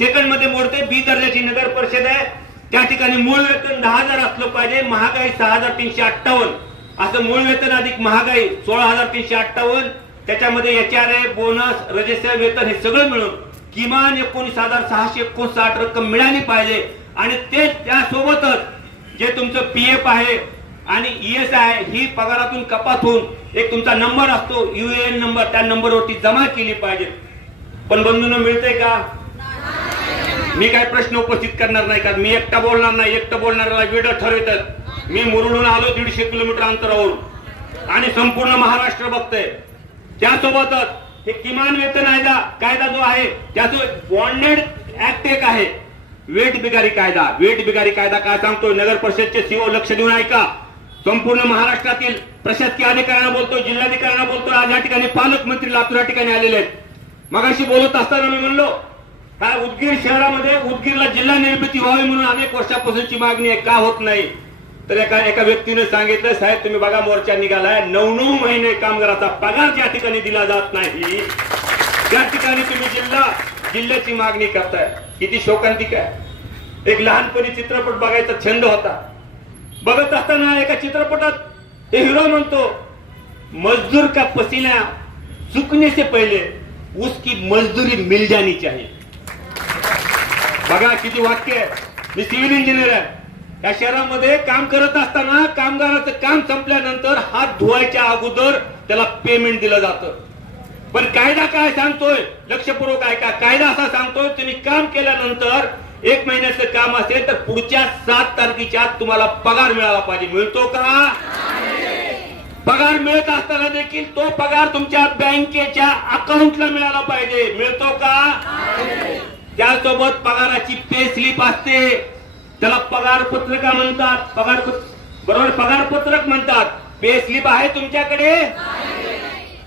Second मध्ये मोडते. बी दर्जाची नगर परिषद आहे, त्या ठिकाणी मूळ वेतन 10,000 असलं पाहिजे, महागाई 6,358 असं मूळ वेतन अधिक महागाई 16,358, त्याच्यामध्ये HRA बोनस रजेस वेतन हे सगळं मिळून किमान 19,659 रक्कम मिळाली पाहिजे. आणि ते त्यासोबतच जे तुमचं PF आहे आणि ESI आहे ही पगारातून कपात होऊन एक तुमचा नंबर असतो UAN नंबर, त्या नंबरवरती जमा केली पाहिजे. पण बंधूंनो मिळते का? मी काय प्रश्न उपस्थित करणार नाही का, मी एकटा बोलणार नाही. एकटं बोलणाऱ्याला वेळ ठरवतात. मी मुरुडून आलो 150 किलोमीटर अंतरावरून आणि संपूर्ण महाराष्ट्र बघतोय. त्यासोबतच हे किमान वेतन कायदा जो आहे त्याचं बॉन्डेड ऍक्ट एक आहे, वेट बिगारी कायदा. वेट बिगारी कायदा काय सांगतो? नगर परिषदचे CO लक्ष देऊन ऐका. संपूर्ण महाराष्ट्रातील प्रशासकीय अधिकाऱ्यांना बोलतो, जिल्हाधिकाऱ्यांना बोलतो. आज या ठिकाणी पालकमंत्री लातूर या ठिकाणी आलेले आहेत. मगाशी बोलत असताना मी म्हणलो काय उदगीर शहरामध्ये उदगीरला जिल्हा निर्मिती व्हावी म्हणून अनेक वर्षापासूनची मागणी आहे, का होत नाही? तर एका व्यक्तीने सांगितलं, साहेब तुम्ही बघा मोर्चा निघालाय, 9 महिने कामगाराचा पगार ज्या ठिकाणी दिला जात नाही त्या ठिकाणी तुम्ही जिल्ह्याची मागणी करताय. किती शोकांतिक आहे. एक लहानपणी चित्रपट बघायचा छंद होता. बघत असताना एका चित्रपटात हे हिरो म्हणतो, मजदूर का पसीना सूखने से पहले उसकी मजदूरी मिल जानी चाहिए. बघा किती वाक्य आहे. मी सिव्हिल इंजिनियर आहे. या शहरामध्ये काम करत असताना कामगाराचं काम संपल्यानंतर हात धुवायच्या अगोदर त्याला पेमेंट दिलं जातं. पण कायदा काय सांगतोय? लक्षपूर्वक ऐका. कायदा असा सांगतोय तुम्ही काम केल्यानंतर 1 महिन्याचं काम असेल तर पुढच्या 7 तारखेच्या आत तुम्हाला पगार मिळाला पाहिजे. मिळतो का? पगार मिळत असताना देखील तो पगार तुमच्या बँकेच्या अकाउंटला मिळाला पाहिजे. मिळतो का? त्यासोबत पगाराची पे स्लिप असते, त्याला पगार पत्रक म्हणतात. पगार पत्रक म्हणतात. पे स्लिप आहे तुमच्याकडे?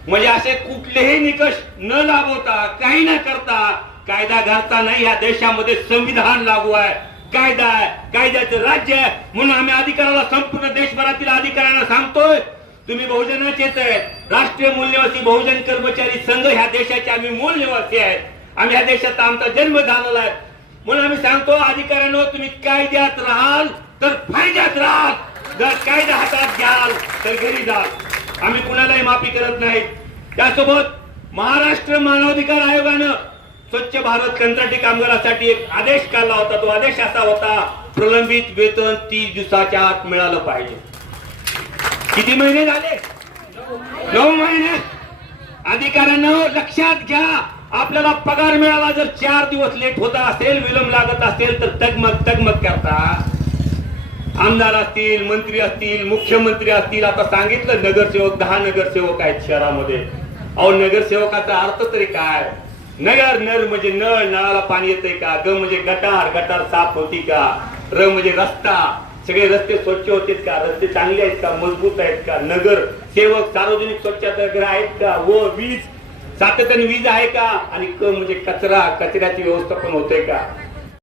म्हणजे असे कुठलेही निकष न लाभवता काही न करता कायदा घालता नाही. या देशामध्ये संविधान लागू आहे, कायदा आहे, कायद्याचं राज्य आहे. म्हणून आम्ही अधिकाऱ्याला, संपूर्ण देशभरातील अधिकाऱ्यांना सांगतोय, तुम्ही बहुजनाचेच आहेत. राष्ट्रीय मूल्यवासी बहुजन कर्मचारी संघ ह्या देशाचे आम्ही मूळ निवासी आहेत. आम्ही ह्या देशात आमचा जन्म झालेला आहे. म्हणून आम्ही सांगतो अधिकाऱ्यांनो, तुम्ही कायद्यात राहाल तर फायद्यात राहाल, जर कायदा हातात घ्याल तर घरी जाल. आम्ही कुणालाही माफी करत नाही. त्यासोबत महाराष्ट्र मानवाधिकार आयोगानं स्वच्छ भारत कंत्राटी कामगारासाठी एक आदेश काढला होता. तो आदेश असा होता, प्रलंबित वेतन 30 दिवसाच्या आत मिळालं पाहिजे. किती महिने झाले? 9 महिने. अधिकाऱ्यांनो लक्षात घ्या, आपल्याला पगार मिळाला जर 4 दिवस लेट होता असेल, विलंब लागत असेल तर तगमग करता. आमदार असतील, मंत्री असतील, मुख्यमंत्री असतील. आता सांगितलं नगरसेवक, 10 नगरसेवक आहेत शहरामध्ये. अहो नगरसेवकाचा अर्थ तरी काय? नगर, नर म्हणजे नळ, नळाला पाणी येतंय का? ग म्हणजे गटार, गटार साफ होती का? र म्हणजे रस्ता, सगळे रस्ते स्वच्छ होतेत का? रस्ते चांगले आहेत का? मजबूत आहेत का? नगर सेवक सार्वजनिक स्वच्छतागृह आहेत का? व वीज सातत्याने वीज आहे का? आणि क म्हणजे कचरा, कचऱ्याची व्यवस्थापन होते का?